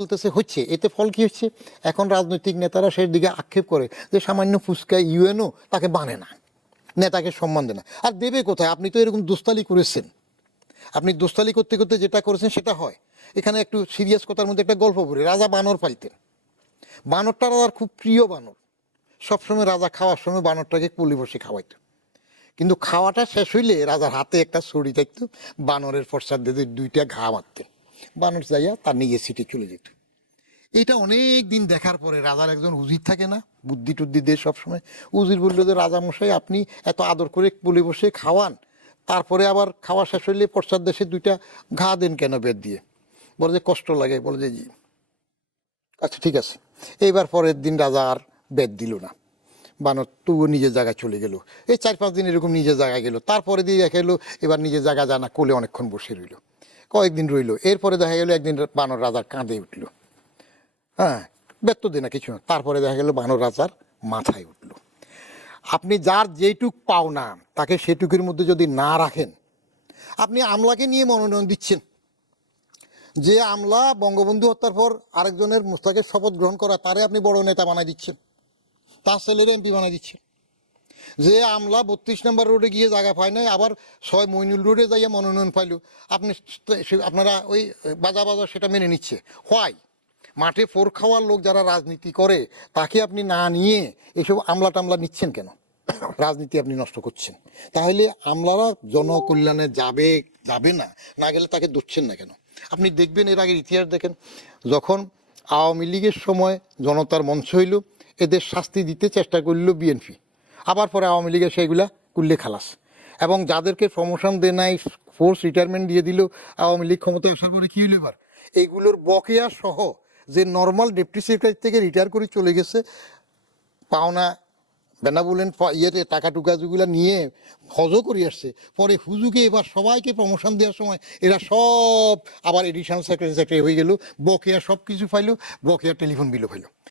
বলতেছে হচ্ছে, এতে ফল কি হচ্ছে? এখন রাজনৈতিক নেতারা সেই দিকে আক্ষেপ করে যে সামান্য ফুসকা ইউএনও তাকে মানে না, নেতাকে সম্মান দেয় না। আর দেবে কোথায়? আপনি তো এরকম দোস্তালি করেছেন, আপনি দোস্তালি করতে করতে যেটা করেছেন সেটা হয়। এখানে একটু সিরিয়াস কথার মধ্যে একটা গল্প বলি। রাজা বানর পাইতেন, বানরটা রাজার খুব প্রিয় বানর। সবসময় রাজা খাওয়ার সময় বানরটাকে কুলি বসে খাওয়াইত, কিন্তু খাওয়াটা শেষ হইলে রাজার হাতে একটা ছড়ি থাকতো, বানরের ফর্সার দিয়ে দুইটা ঘা মারতেন, বানর যাইয়া তার নিজের সিটে চলে যেত। এইটা অনেক দিন দেখার পরে রাজার একজন উজির থাকে না, বুদ্ধি টুদ্ধি দিয়ে সবসময়, উজির বললো যে রাজা মশাই আপনি এত আদর করে কুলে বসে খাওয়ান, তারপরে আবার খাওয়া শেষ হইলে পশ্চাৎ দেশে দুইটা ঘা দেন কেন বেদ দিয়ে? বলে যে কষ্ট লাগে। বলে যে জি, আচ্ছা ঠিক আছে। এইবার পরের দিন রাজা আর বেদ দিল না, বানর তবুও নিজের জায়গায় চলে গেল। এই 4-5 দিন এরকম নিজের জায়গায় গেল, তারপরে দিয়ে দেখা গেলো এবার নিজের জায়গা জানা কোলে অনেকক্ষণ বসে রইল, কয়েকদিন রইল। এরপরে দেখা গেলো একদিন বানর রাজার কাঁধে উঠলো, হ্যাঁ, ব্যর্থ দে না কিছু না, তারপরে দেখা গেল বানর রাজার মাথায় উঠলো। আপনি যার যেটুক পাওনা তাকে সেটুকের মধ্যে যদি না রাখেন, আপনি আমলাকে নিয়ে মনোনয়ন দিচ্ছেন, যে আমলা বঙ্গবন্ধু হত্যার পর আরেকজনের মুস্তাকের শপথ গ্রহণ করা, তারে আপনি বড় নেতা বানাই দিচ্ছেন, তার ছেলেরা এমপি বানাই দিচ্ছেন। যে আমলা 32 নম্বর রোডে গিয়ে জায়গা পায় নাই, আবার 6 মইনুল রোডে যাইয়া মনোনয়ন পাইল, আপনি আপনারা ওই বাজা বাজা সেটা মেনে নিচ্ছে। হোয়াই? মাঠে ফোর খাওয়ার লোক যারা রাজনীতি করে তাকে আপনি না নিয়ে এসব আমলা টামলা নিচ্ছেন কেন? রাজনীতি আপনি নষ্ট করছেন। তাহলে আমলারা জনকল্যাণে যাবে যাবে না, না গেলে তাকে ধরছেন না কেন? আপনি দেখবেন এর আগের ইতিহাস দেখেন, যখন আওয়ামী লীগের সময় জনতার মঞ্চ হইল, এদের শাস্তি দিতে চেষ্টা করল বিএনপি, আবার পরে আওয়ামী লীগের সেইগুলা কুল্লে খালাস। এবং যাদেরকে প্রমোশন দেয় নাই, ফোর্স রিটায়ারমেন্ট দিয়ে দিল আওয়ামী লীগ ক্ষমতায় আসার পরে, কী হইল এবার? এইগুলোর বকেয়া সহ যে নর্মাল ডেপুটি সেক্রেটারি থেকে রিটায়ার করে চলে গেছে, পাওনা বেনাবুলেন ইয়েতে টাকা টুকা যেগুলো নিয়ে হজও করে আসছে, পরে হুজুকে এবার সবাইকে প্রমোশন দেওয়ার সময় এরা সব আবার এডিশনাল সেক্রেটারি হয়ে গেল, বকেয়া সব কিছু পাইল, বকেয়া টেলিফোন বিলও পাইল।